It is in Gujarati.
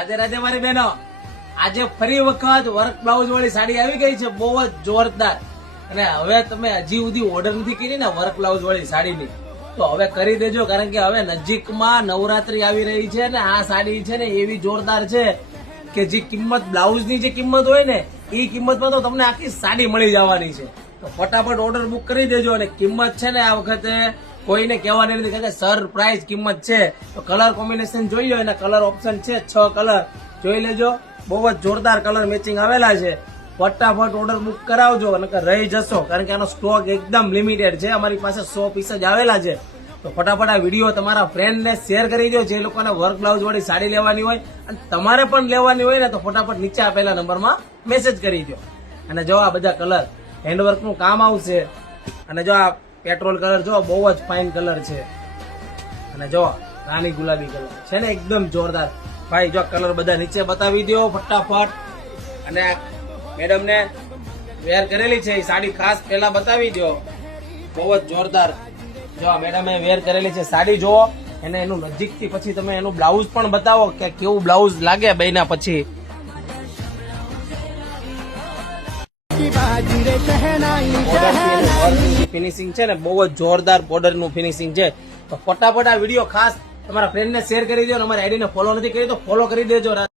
રાધે રાધે મારી બહેનો, આજે ફરી વખત વર્ક બ્લાઉઝ વાળી સાડી આવી ગઈ છે, બહુ જ જોરદાર. અને હવે તમે હજી સુધી ઓર્ડર નથી કરી ને વર્ક બ્લાઉઝ વાળી સાડીની, તો હવે કરી દેજો, કારણ કે હવે નજીકમાં નવરાત્રી આવી રહી છે ને આ સાડી છે ને એવી જોરદાર છે કે જે કિંમત બ્લાઉઝ ની જે કિંમત હોય ને એ કિંમતમાં તો તમને આખી સાડી મળી જવાની છે. તો ફટાફટ ઓર્ડર બુક કરી દેજો. અને કિંમત છે ને આ વખતે કોઈને કહેવાની નથી, કારણ કે સરપ્રાઈઝ કિંમત છે. તો કલર કોમ્બિનેશન જોઈ લો, એના કલર ઓપ્શન છે 6 કલર જોઈ લેજો. બહુ જ જોરદાર કલર મેચિંગ આવેલા છે. ફટાફટ ઓર્ડર બુક કરાવજો, અને રહી જશો, કારણ કે આનો સ્ટોક એકદમ લિમિટેડ છે. અમારી પાસે 100 પીસ જ આવેલા છે. તો ફટાફટ આ વિડીયો તમારા ફ્રેન્ડને શેર કરી દો, જે લોકોને વર્ક બ્લાઉઝ વાળી સાડી લેવાની હોય અને તમારે પણ લેવાની હોય ને, તો ફટાફટ નીચે આપેલા નંબરમાં મેસેજ કરી દો. અને જો આ બધા કલર હેન્ડવર્ક નું કામ આવશે. અને જો આ પેટ્રોલ કલર જો બહુ જ ફાઇન કલર છે. અને જો રાની ગુલાબી કલર છે ને એકદમ જોરદાર. ભાઈ જો કલર બધા નીચે બતાવી દો ફટાફટ. અને મેડમ ને વેર કરેલી છે એ સાડી ખાસ પેલા બતાવી દો, બહુ જ જોરદાર. જો મેડમે વેર કરેલી છે સાડી જોવો, અને એનું નજીકથી પછી તમે એનું બ્લાઉઝ પણ બતાવો કે કેવું બ્લાઉઝ લાગે બન્યા પછી. ફિનિશિંગ છે ને બહુ જ જોરદાર બોર્ડર નું ફિનિશિંગ છે. તો ફટાફટ આ વિડીયો ખાસ તમારા ફ્રેન્ડ ને શેર કરી દો, અને અમારી આઈડી ને ફોલો નથી કરી તો ફોલો કરી દેજો.